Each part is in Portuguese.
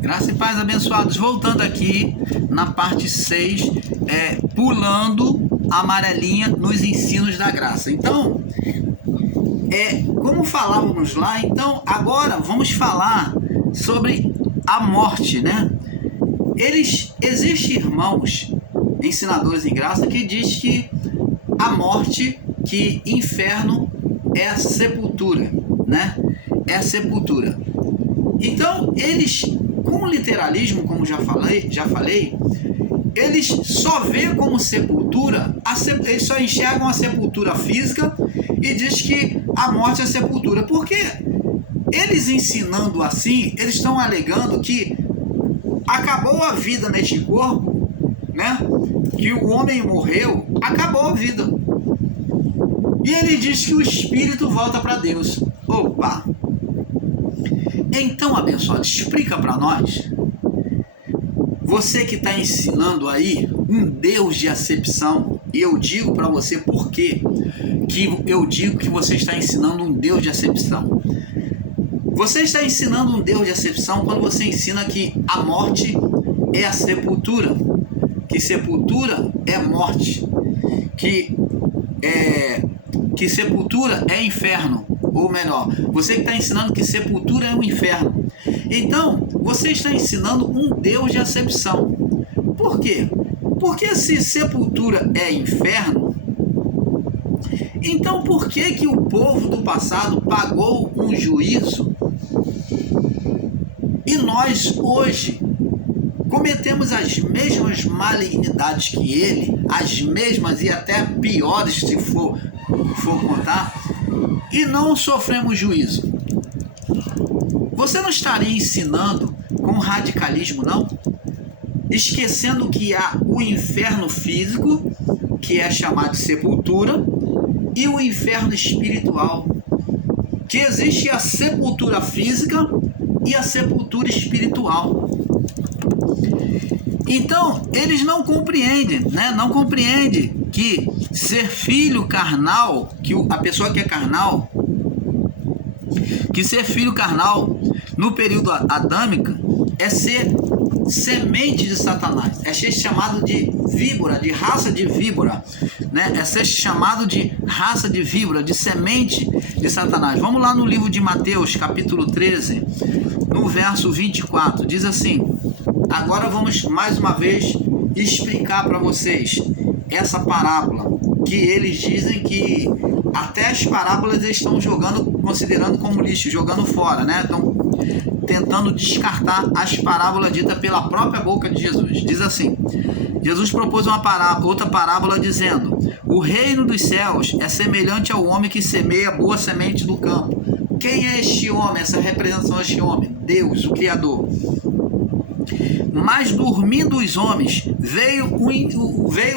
Graça e paz, abençoados. Voltando aqui na parte 6, pulando a amarelinha nos ensinos da graça. Então, como falávamos lá, então agora vamos falar sobre a morte, né? Existem irmãos ensinadores em graça que diz que a morte, que inferno é a sepultura, né? É a sepultura. Então, eles, com o literalismo, como já falei, eles só veem como sepultura, eles só enxergam a sepultura física e diz que a morte é sepultura. Porque eles ensinando assim, eles estão alegando que acabou a vida neste corpo, né? Que o homem morreu, acabou a vida. E ele diz que o espírito volta para Deus. Opa! Então, abençoado, explica para nós. Você que está ensinando aí um Deus de acepção, e eu digo para você por quê que eu digo que você está ensinando um Deus de acepção. Você está ensinando um Deus de acepção quando você ensina que a morte é a sepultura, que sepultura é morte, que sepultura é inferno, ou melhor, você que está ensinando que sepultura é o inferno. Então, você está ensinando um Deus de acepção. Por quê? Porque se sepultura é inferno, então por que o povo do passado pagou um juízo e nós hoje cometemos as mesmas malignidades que ele, as mesmas e até piores se for contar, e não sofremos juízo? Você não estaria ensinando com radicalismo, não? Esquecendo que há o inferno físico, que é chamado de sepultura, e o inferno espiritual, que existe a sepultura física e a sepultura espiritual. Então, eles não compreendem, né? Não compreendem que ser filho carnal, que a pessoa que é carnal, que ser filho carnal no período adâmico é ser semente de Satanás, é ser chamado de víbora, de raça de víbora, né? É ser chamado de raça de víbora, de semente de Satanás. Vamos lá no livro de Mateus, capítulo 13, no verso 24, diz assim. Agora vamos mais uma vez explicar para vocês essa parábola, que eles dizem que até as parábolas eles estão considerando como lixo, jogando fora, né? Estão tentando descartar as parábolas ditas pela própria boca de Jesus. Diz assim: Jesus propôs outra parábola dizendo: o reino dos céus é semelhante ao homem que semeia boa semente no campo. Quem é este homem? Essa representação deste homem? Deus, o Criador. Mas dormindo os homens, veio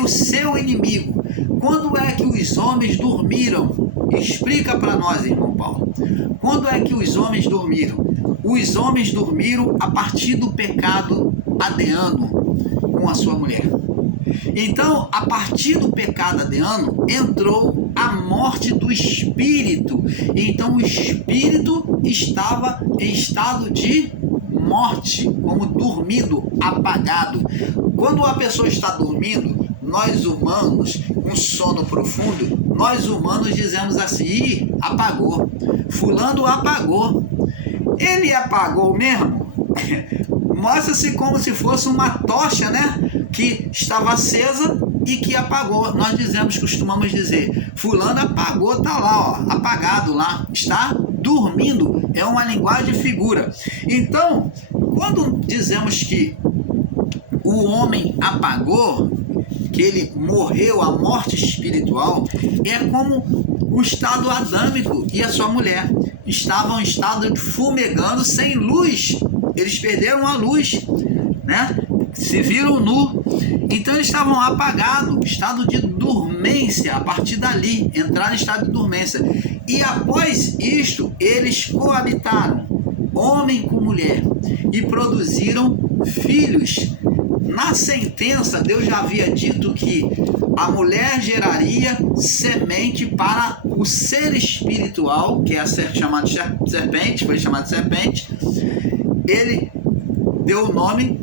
o seu inimigo. Quando é que os homens dormiram? Explica para nós, irmão Paulo. Quando é que os homens dormiram? Os homens dormiram a partir do pecado adeno com a sua mulher. Então, a partir do pecado adeno, entrou a morte do espírito. Então, o espírito estava em estado de morte, como dormindo, apagado. Quando a pessoa está dormindo, nós humanos, com sono profundo, nós humanos dizemos assim: apagou, fulano apagou. Ele apagou mesmo? Mostra-se como se fosse uma tocha, né? Que estava acesa e que apagou. Nós costumamos dizer, fulano apagou, tá lá, ó, apagado lá, está dormindo. É uma linguagem de figura. Então, quando dizemos que o homem apagou, que ele morreu, a morte espiritual, é como o estado adâmico e a sua mulher estavam em estado de fumegando, sem luz. Eles perderam a luz, né? Se viram nu. Então eles estavam apagados, estado de dormência. A partir dali, entraram em estado de dormência. E após isto, eles coabitaram, homem com mulher, e produziram filhos. Na sentença, Deus já havia dito que a mulher geraria semente para o ser espiritual, que é chamado de serpente, foi chamado de serpente. Ele deu o nome,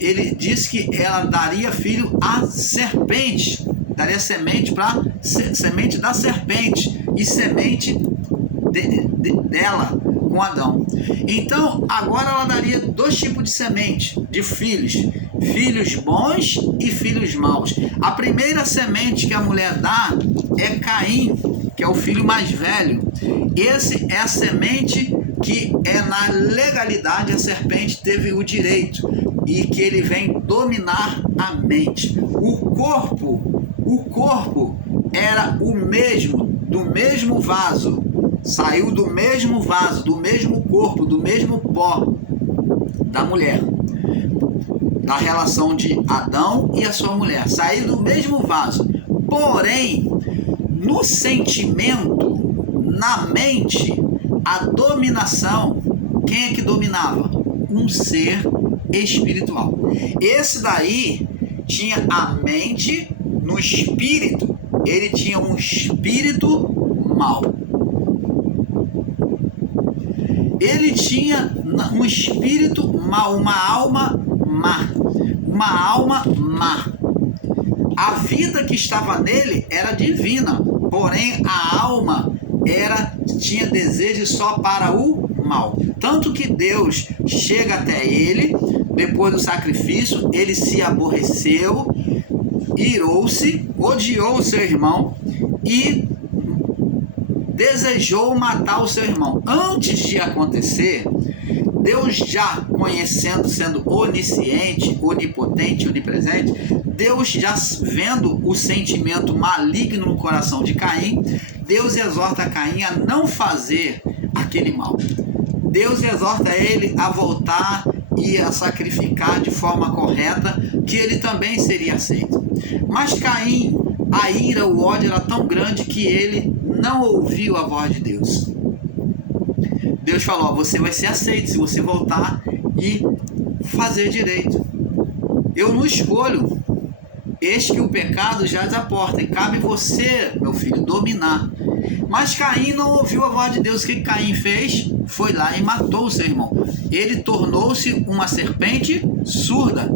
ele disse que ela daria filho à serpente, daria semente para semente da serpente e semente dela com Adão. Então agora ela daria dois tipos de semente, de filhos bons e filhos maus. A primeira semente que a mulher dá é Caim, que é o filho mais velho. Esse é a semente que é na legalidade a serpente teve o direito e que ele vem dominar a mente. O corpo era o mesmo, do mesmo vaso, saiu do mesmo vaso, do mesmo corpo, do mesmo pó da mulher, da relação de Adão e a sua mulher, saiu do mesmo vaso. Porém, no sentimento, na mente, a dominação, quem é que dominava? Um ser espiritual. Esse daí tinha a mente no espírito, ele tinha um espírito mau. Ele tinha um espírito mau, uma alma má. A vida que estava nele era divina, porém a alma tinha desejo só para o mal. Tanto que Deus chega até ele, depois do sacrifício, ele se aborreceu, irou-se, odiou o seu irmão e desejou matar o seu irmão. Antes de acontecer, Deus já conhecendo, sendo onisciente, onipotente, onipresente, Deus já vendo o sentimento maligno no coração de Caim, Deus exorta Caim a não fazer aquele mal. Deus exorta ele a voltar e a sacrificar de forma correta, que ele também seria aceito. Mas Caim, a ira, o ódio era tão grande que ele não ouviu a voz de Deus. Deus falou: você vai ser aceito se você voltar e fazer direito. Eu não escolho. Eis que o pecado jaz à porta e cabe você, meu filho, dominar. Mas Caim não ouviu a voz de Deus. O que Caim fez? Foi lá e matou o seu irmão. Ele tornou-se uma serpente surda.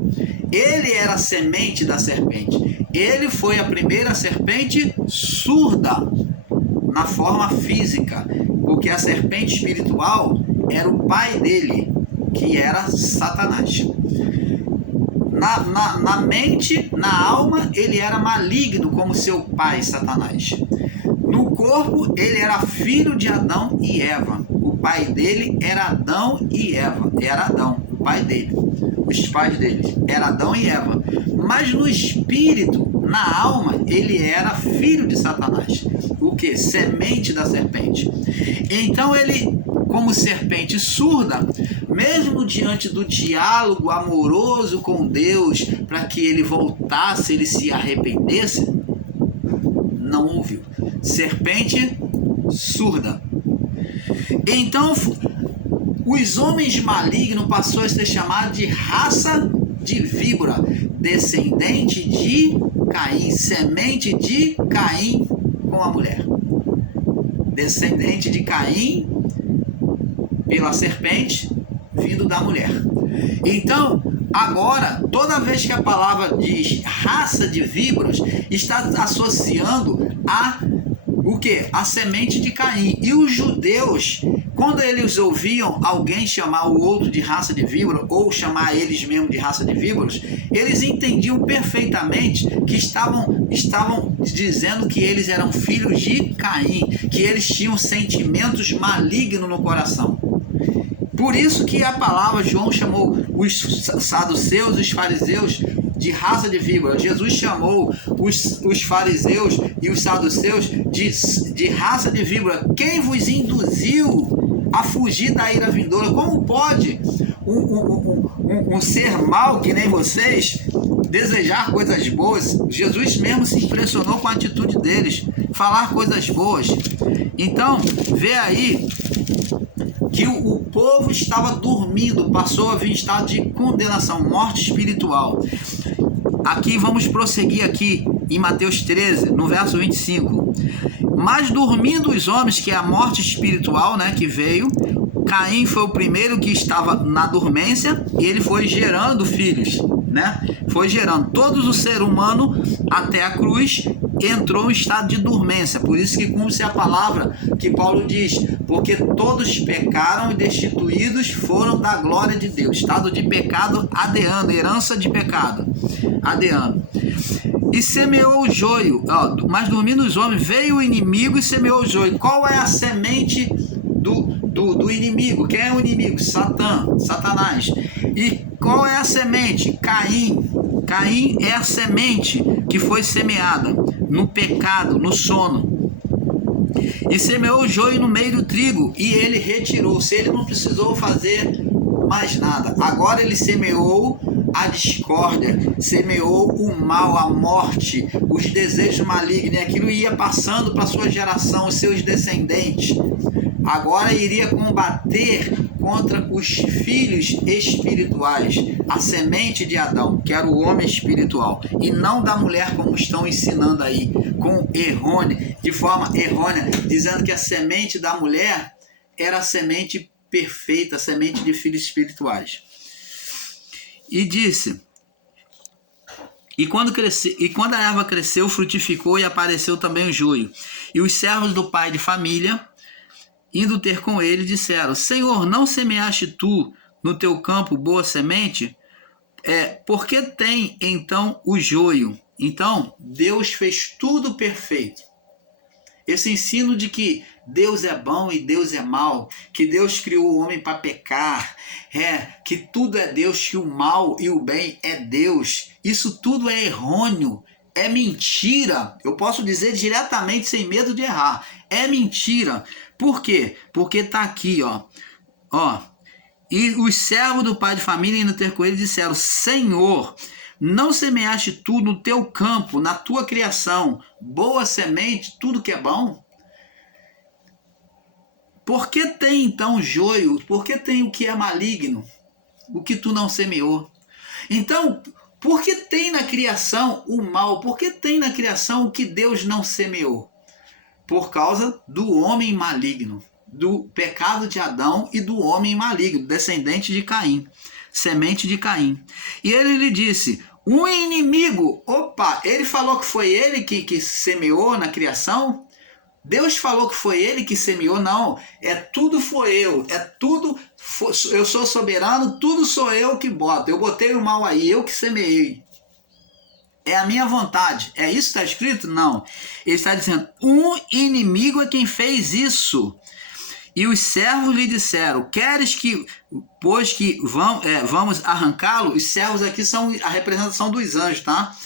Ele era a semente da serpente. Ele foi a primeira serpente surda na forma física, porque a serpente espiritual era o pai dele, que era Satanás. Na mente, na alma, ele era maligno como seu pai, Satanás. No corpo, ele era filho de Adão e Eva. O pai dele era Adão e Eva. Era Adão, o pai dele. Os pais dele eram Adão e Eva. Mas no espírito, na alma, ele era filho de Satanás. O que? Semente da serpente. Então ele, como serpente surda, mesmo diante do diálogo amoroso com Deus, para que ele voltasse, ele se arrependesse, não ouviu. Serpente surda. Então, os homens malignos passou a ser chamados de raça de víbora, descendente de Caim, semente de Caim com a mulher. Descendente de Caim pela serpente, vindo da mulher. Então, agora, toda vez que a palavra diz raça de víboras, está associando a o que? A semente de Caim. E os judeus, quando eles ouviam alguém chamar o outro de raça de víbora, ou chamar eles mesmos de raça de víboras, eles entendiam perfeitamente que estavam dizendo que eles eram filhos de Caim, que eles tinham sentimentos malignos no coração. Por isso que a palavra, João chamou os saduceus e os fariseus de raça de víbora. Jesus chamou os fariseus e os saduceus de raça de víbora. Quem vos induziu a fugir da ira vindoura? Como pode um ser mau que nem vocês desejar coisas boas? Jesus mesmo se impressionou com a atitude deles, falar coisas boas. Então, vê aí que o povo estava dormindo, passou a vir em estado de condenação, morte espiritual. aqui vamos prosseguir aqui em Mateus 13, no verso 25. Mas dormindo os homens, que é a morte espiritual, né, que veio, Caim foi o primeiro que estava na dormência e ele foi gerando filhos, né? Foi gerando. Todos o ser humano até a cruz entrou em estado de dormência. Por isso que cumpre-se a palavra que Paulo diz: porque todos pecaram e destituídos foram da glória de Deus. Estado de pecado adeano, herança de pecado adeano. E semeou o joio, mas dormindo os homens, veio o inimigo e semeou o joio. Qual é a semente do inimigo? Quem é o inimigo? Satanás. E qual é a semente? Caim. Caim é a semente que foi semeada no pecado, no sono. E semeou o joio no meio do trigo, e ele retirou-se. Ele não precisou fazer mais nada. Agora ele semeou a discórdia, semeou o mal, a morte, os desejos malignos, e aquilo ia passando para a sua geração, os seus descendentes. Agora iria combater contra os filhos espirituais, a semente de Adão, que era o homem espiritual, e não da mulher, como estão ensinando aí, de forma errônea, dizendo que a semente da mulher era a semente perfeita, a semente de filhos espirituais. E disse: e quando a erva cresceu, frutificou, e apareceu também o joio. E os servos do pai de família, indo ter com ele, disseram: Senhor, não semeaste tu no teu campo boa semente? Por que tem então o joio? Então, Deus fez tudo perfeito. Esse ensino de que Deus é bom e Deus é mau, que Deus criou o homem para pecar, que tudo é Deus, que o mal e o bem é Deus, isso tudo é errôneo, é mentira. Eu posso dizer diretamente, sem medo de errar, é mentira. Por quê? Porque está aqui, ó. E os servos do pai de família, indo ter com ele, disseram: Senhor, não semeaste tu no teu campo, na tua criação, boa semente, tudo que é bom? Por que tem então joio? Por que tem o que é maligno? O que tu não semeou? Então, por que tem na criação o mal? Por que tem na criação o que Deus não semeou? Por causa do homem maligno, do pecado de Adão e do homem maligno, descendente de Caim, semente de Caim. E ele lhe disse: o inimigo, ele falou que foi ele que semeou na criação? Deus falou que foi ele que semeou? Não, tudo foi eu, eu sou soberano, tudo sou eu que boto, eu botei o mal aí, eu que semeei. É a minha vontade. É isso que está escrito? Não. Ele está dizendo: um inimigo é quem fez isso. E os servos lhe disseram: queres que, pois que vamos arrancá-lo? Os servos aqui são a representação dos anjos, tá?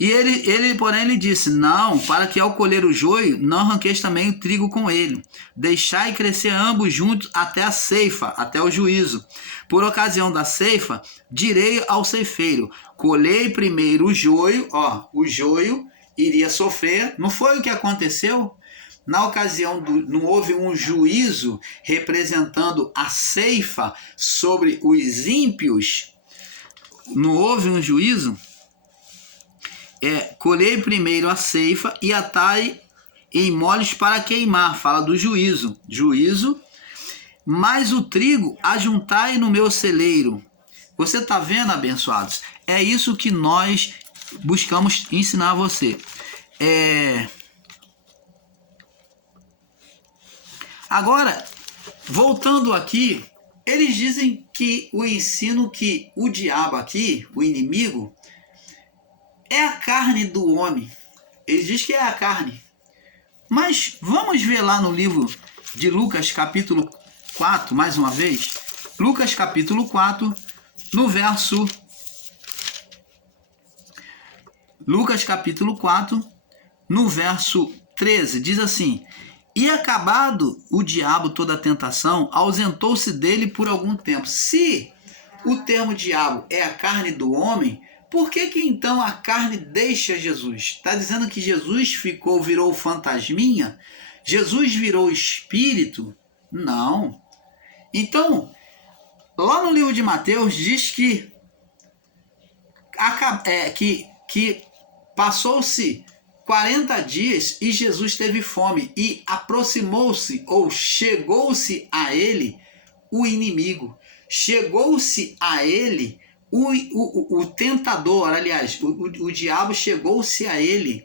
E ele, porém, lhe disse: não, para que ao colher o joio, não arranqueis também o trigo com ele. Deixai crescer ambos juntos até a ceifa, até o juízo. Por ocasião da ceifa, direi ao ceifeiro: colhei primeiro o joio. O joio iria sofrer. Não foi o que aconteceu? Na ocasião, não houve um juízo representando a ceifa sobre os ímpios? Não houve um juízo? Colhei primeiro a ceifa e atai em molhos para queimar. Fala do juízo. Mas o trigo ajuntai no meu celeiro. Você está vendo, abençoados? É isso que nós buscamos ensinar a você. Agora, voltando aqui, eles dizem que o ensino que o diabo aqui, o inimigo, é a carne do homem. Eles dizem que é a carne. Mas vamos ver lá no livro de Lucas, capítulo 4, mais uma vez. Lucas, capítulo 4, no verso... Lucas, capítulo 4, no verso 13, diz assim: e acabado o diabo toda a tentação, ausentou-se dele por algum tempo. Se o termo diabo é a carne do homem, por que então a carne deixa Jesus? Está dizendo que Jesus virou fantasminha? Jesus virou espírito? Não. Então, lá no livro de Mateus diz que que passou-se 40 dias e Jesus teve fome e aproximou-se ou chegou-se a ele o inimigo. Chegou-se a ele o tentador, aliás, o diabo chegou-se a ele,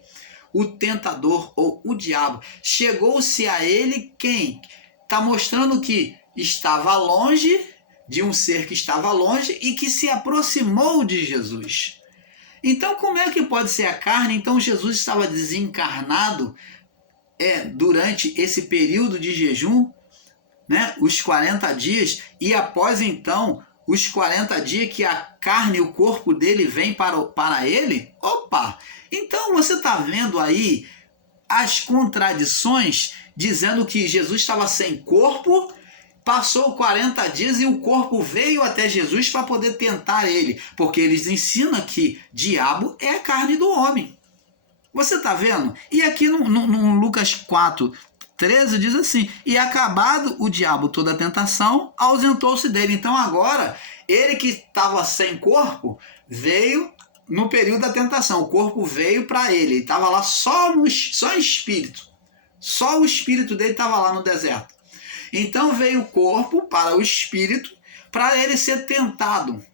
o tentador ou o diabo. Chegou-se a ele quem? Está mostrando que estava longe, de um ser que estava longe e que se aproximou de Jesus. Então, como é que pode ser a carne? Então, Jesus estava desencarnado durante esse período de jejum, né? Os 40 dias, e após então os 40 dias que a carne, o corpo dele vem para ele? Opa! Então você está vendo aí as contradições, dizendo que Jesus estava sem corpo, passou 40 dias e o corpo veio até Jesus para poder tentar ele, porque eles ensinam que diabo é a carne do homem. Você está vendo? E aqui no Lucas 4:13 diz assim: e acabado o diabo toda a tentação, ausentou-se dele. Então agora, ele que estava sem corpo, veio no período da tentação. O corpo veio para ele estava lá só em espírito. Só o espírito dele estava lá no deserto. Então veio o corpo para o espírito, para ele ser tentado,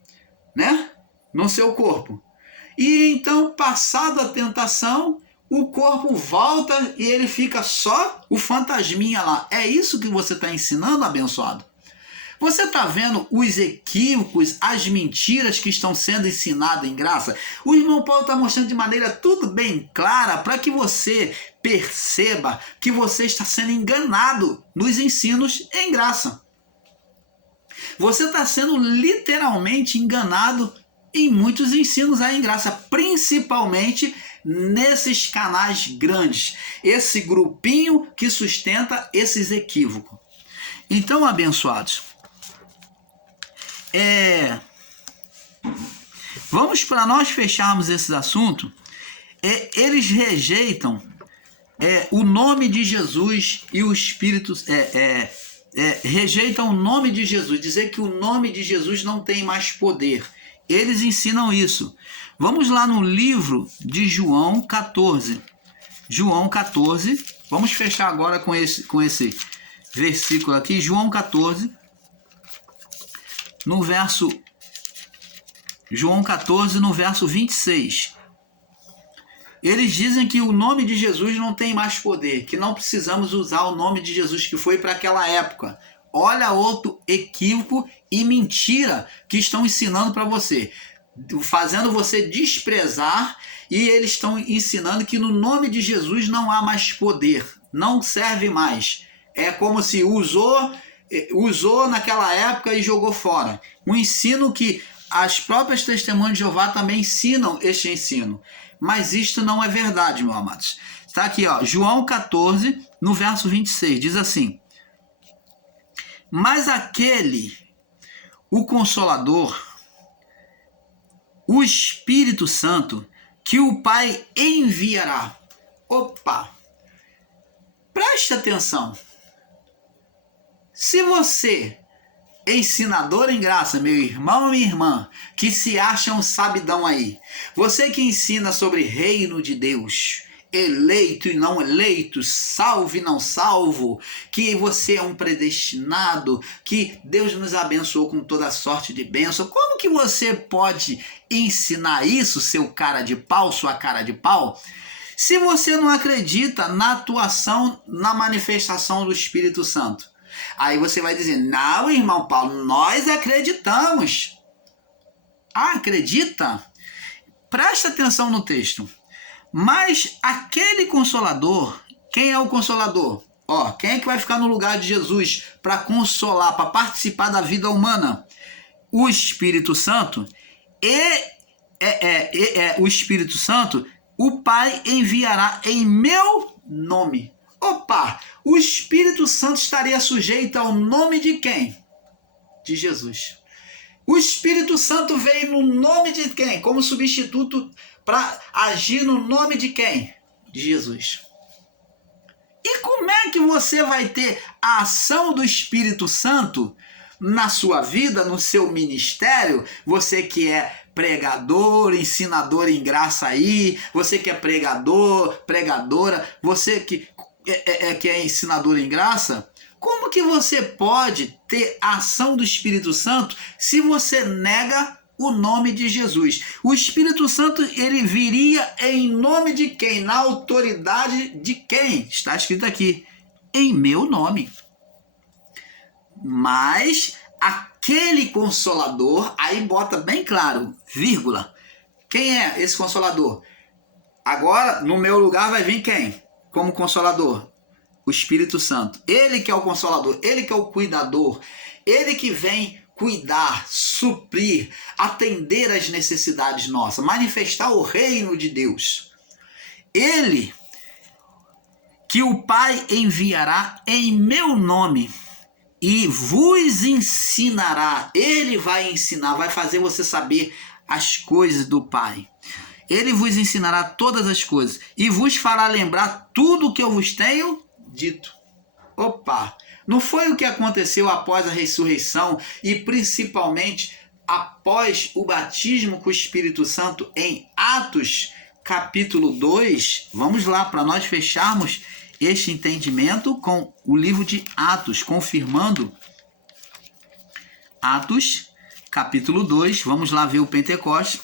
né? No seu corpo. E então, passada a tentação, o corpo volta e ele fica só o fantasminha lá. É isso que você está ensinando, abençoado? Você está vendo os equívocos, as mentiras que estão sendo ensinadas em graça? O irmão Paulo está mostrando de maneira tudo bem clara para que você perceba que você está sendo enganado nos ensinos em graça. Você está sendo literalmente enganado em muitos ensinos aí em graça, principalmente nesses canais grandes, esse grupinho que sustenta esses equívocos. Então, abençoados, vamos, para nós fecharmos esse assunto, eles rejeitam o nome de Jesus e o Espírito, rejeitam o nome de Jesus, dizer que o nome de Jesus não tem mais poder. Eles ensinam isso. Vamos lá no livro de João 14. João 14. Vamos fechar agora com esse versículo aqui. João 14. João 14, no verso 26. Eles dizem que o nome de Jesus não tem mais poder, que não precisamos usar o nome de Jesus que foi para aquela época. Olha outro equívoco e mentira que estão ensinando para você, fazendo você desprezar, e eles estão ensinando que no nome de Jesus não há mais poder, não serve mais. É como se usou naquela época e jogou fora. Um ensino que as próprias testemunhas de Jeová também ensinam este ensino. Mas isto não é verdade, meus amados. Está aqui, ó, João 14, no verso 26, diz assim: mas aquele, o Consolador, o Espírito Santo, que o Pai enviará. Opa! Preste atenção. Se você, ensinador em graça, meu irmão e minha irmã, que se acham sabidão aí, você que ensina sobre reino de Deus, eleito e não eleito, salvo e não salvo, que você é um predestinado, que Deus nos abençoou com toda sorte de bênção, como que você pode ensinar isso, seu cara de pau, sua cara de pau, se você não acredita na atuação, na manifestação do Espírito Santo? Aí você vai dizer: não, irmão Paulo, nós acreditamos. Ah, acredita? Presta atenção no texto. Mas aquele Consolador, quem é o Consolador? Quem é que vai ficar no lugar de Jesus para consolar, para participar da vida humana? O Espírito Santo. O Espírito Santo, o Pai enviará em meu nome. Opa! O Espírito Santo estaria sujeito ao nome de quem? De Jesus. O Espírito Santo veio no nome de quem? Como substituto para agir no nome de quem? De Jesus. E como é que você vai ter a ação do Espírito Santo na sua vida, no seu ministério, você que é pregador, ensinador em graça aí, você que é pregador, pregadora, você que é ensinador em graça, como que você pode ter a ação do Espírito Santo se você nega o nome de Jesus? O Espírito Santo, ele viria em nome de quem? Na autoridade de quem? Está escrito aqui, em meu nome. Mas aquele Consolador, aí bota bem claro, vírgula. Quem é esse Consolador? Agora, no meu lugar vai vir quem? Como Consolador? O Espírito Santo. Ele que é o Consolador, ele que é o cuidador, ele que vem cuidar, suprir, atender às necessidades nossas, manifestar o reino de Deus. Ele que o Pai enviará em meu nome e vos ensinará. Ele vai ensinar, vai fazer você saber as coisas do Pai. Ele vos ensinará todas as coisas e vos fará lembrar tudo o que eu vos tenho dito. Opa! Não foi o que aconteceu após a ressurreição e principalmente após o batismo com o Espírito Santo em Atos capítulo 2? Vamos lá, para nós fecharmos este entendimento com o livro de Atos, confirmando Atos capítulo 2. Vamos lá ver o Pentecostes.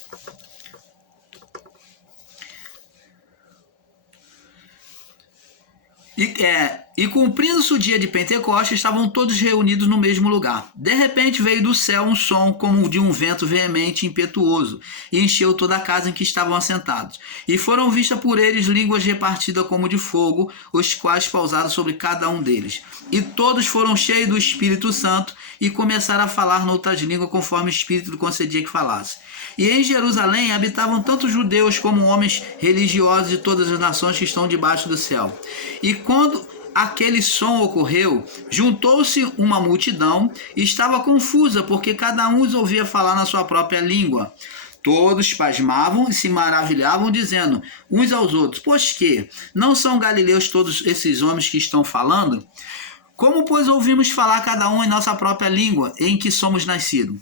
E cumprindo-se o dia de Pentecostes, estavam todos reunidos no mesmo lugar. De repente veio do céu um som como de um vento veemente e impetuoso, e encheu toda a casa em que estavam assentados. E foram vistas por eles línguas repartidas como de fogo, os quais pousaram sobre cada um deles. E todos foram cheios do Espírito Santo, e começaram a falar noutras línguas, conforme o Espírito lhe concedia que falasse. E em Jerusalém habitavam tanto judeus como homens religiosos de todas as nações que estão debaixo do céu. E quando aquele som ocorreu, juntou-se uma multidão e estava confusa, porque cada um os ouvia falar na sua própria língua. Todos pasmavam e se maravilhavam, dizendo uns aos outros: pois que não são galileus todos esses homens que estão falando? Como, pois, ouvimos falar cada um em nossa própria língua, em que somos nascidos?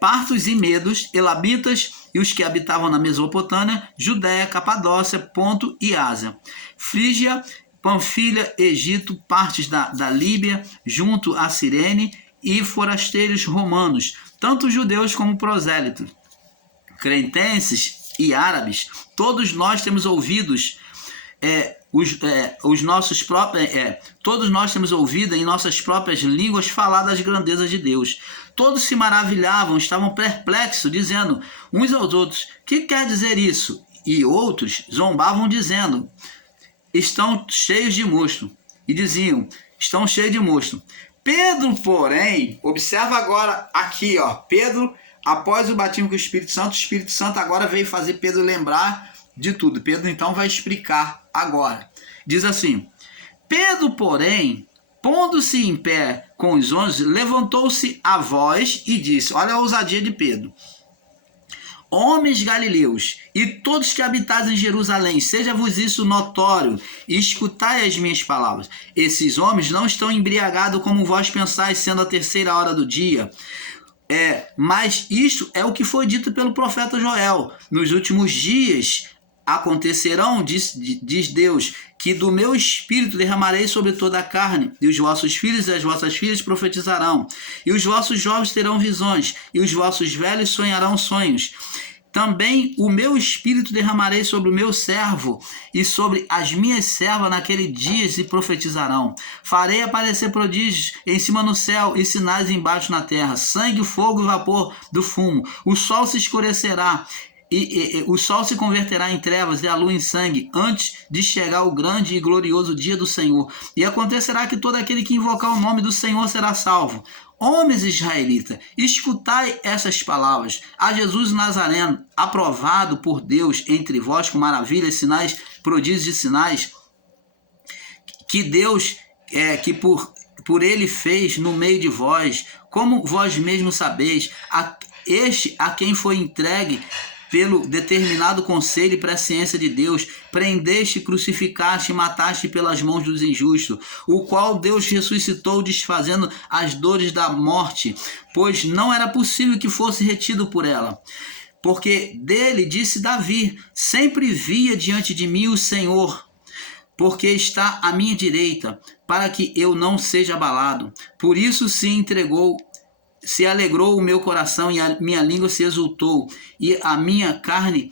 Partos e medos, elamitas e os que habitavam na Mesopotâmia, Judéia, Capadócia, Ponto e Ásia, Frígia, Panfilha, Egito, partes da Líbia, junto a Cirene, e forasteiros romanos, tanto judeus como prosélitos, cretenses e árabes, todos nós temos ouvidos todos nós temos ouvido em nossas próprias línguas falar das grandezas de Deus. Todos se maravilhavam, estavam perplexos, dizendo uns aos outros: que quer dizer isso? E outros zombavam, dizendo: estão cheios de mosto. E diziam: estão cheios de mosto. Pedro, porém, observa agora aqui, ó, Pedro, após o batismo com o Espírito Santo agora veio fazer Pedro lembrar de tudo. Pedro então vai explicar agora. Diz assim: Pedro, porém, pondo-se em pé com os 11, levantou-se a voz e disse, olha a ousadia de Pedro: homens galileus, e todos que habitais em Jerusalém, seja-vos isso notório, e escutai as minhas palavras. Esses homens não estão embriagados como vós pensais, sendo a 3ª hora do dia. Mas isto é o que foi dito pelo profeta Joel: nos últimos dias acontecerão, diz Deus, que do meu espírito derramarei sobre toda a carne, e os vossos filhos e as vossas filhas profetizarão, e os vossos jovens terão visões, e os vossos velhos sonharão sonhos. Também o meu espírito derramarei sobre o meu servo e sobre as minhas servas naquele dia, e profetizarão. Farei aparecer prodígios em cima no céu e sinais embaixo na terra: sangue, fogo e vapor do fumo. O sol se escurecerá e o sol se converterá em trevas e a lua em sangue, antes de chegar o grande e glorioso dia do Senhor. E acontecerá que todo aquele que invocar o nome do Senhor será salvo. Homens israelitas, escutai essas palavras. A Jesus Nazareno, aprovado por Deus entre vós com maravilhas, sinais, prodígios e sinais, que Deus, que por ele fez no meio de vós, como vós mesmos sabeis, este a quem foi entregue pelo determinado conselho e presciência de Deus, prendeste, crucificaste e mataste pelas mãos dos injustos, o qual Deus ressuscitou, desfazendo as dores da morte, pois não era possível que fosse retido por ela. Porque dele disse Davi: sempre via diante de mim o Senhor, porque está à minha direita, para que eu não seja abalado. Por isso se alegrou o meu coração, e a minha língua se exultou, e a minha carne,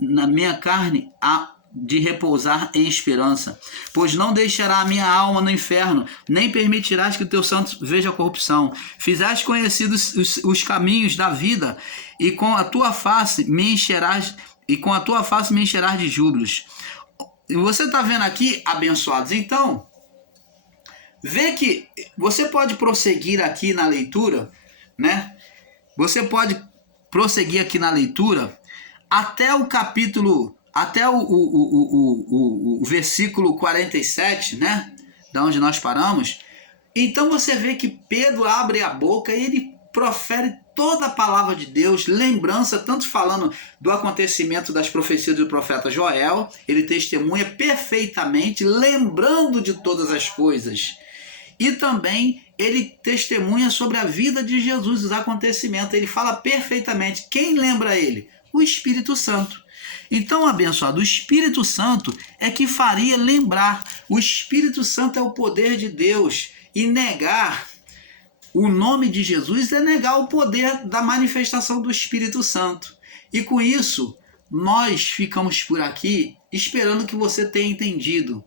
na minha carne há de repousar em esperança. Pois não deixará a minha alma no inferno, nem permitirás que o teu santo veja a corrupção. Fizeste conhecidos os caminhos da vida, e com a tua face me encherás de júbilos. E você está vendo aqui, abençoados? Então, vê que você pode prosseguir aqui na leitura, né? Você pode prosseguir aqui na leitura até o capítulo, até o versículo 47, né? Da onde nós paramos. Então você vê que Pedro abre a boca e ele profere toda a palavra de Deus, lembrança, tanto falando do acontecimento das profecias do profeta Joel, ele testemunha perfeitamente, lembrando de todas as coisas. E também ele testemunha sobre a vida de Jesus, os acontecimentos. Ele fala perfeitamente. Quem lembra ele? O Espírito Santo. Então, abençoado, o Espírito Santo é que faria lembrar. O Espírito Santo é o poder de Deus. E negar o nome de Jesus é negar o poder da manifestação do Espírito Santo. E com isso, nós ficamos por aqui esperando que você tenha entendido,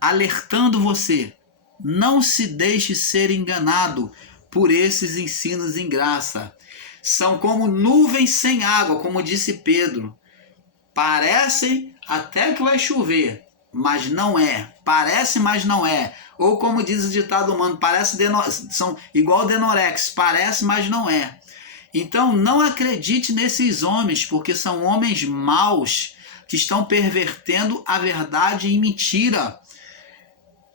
alertando você. Não se deixe ser enganado por esses ensinos em graça. São como nuvens sem água, como disse Pedro. Parecem até que vai chover, mas não é. Parece, mas não é. Ou como diz o ditado humano, são igual Denorex, parece, mas não é. Então não acredite nesses homens, porque são homens maus que estão pervertendo a verdade em mentira.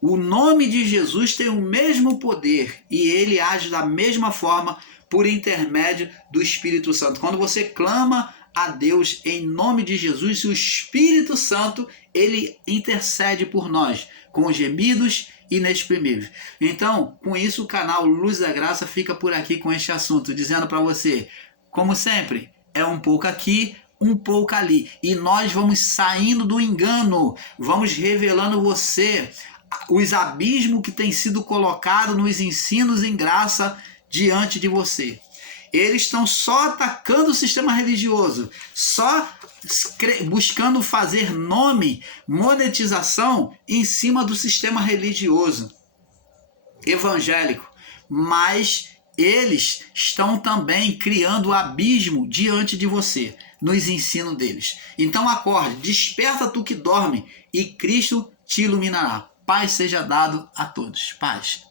O nome de Jesus tem o mesmo poder e ele age da mesma forma por intermédio do Espírito Santo. Quando você clama a Deus em nome de Jesus, o Espírito Santo, ele intercede por nós com gemidos inexprimíveis. Então, com isso, o canal Luz da Graça fica por aqui com este assunto, dizendo para você, como sempre, é um pouco aqui, um pouco ali. E nós vamos saindo do engano, vamos revelando você os abismos que têm sido colocados nos ensinos em graça diante de você. Eles estão só atacando o sistema religioso, só buscando fazer nome, monetização em cima do sistema religioso evangélico. Mas eles estão também criando abismo diante de você, nos ensinos deles. Então acorde, desperta tu que dorme, e Cristo te iluminará. Paz seja dado a todos. Paz.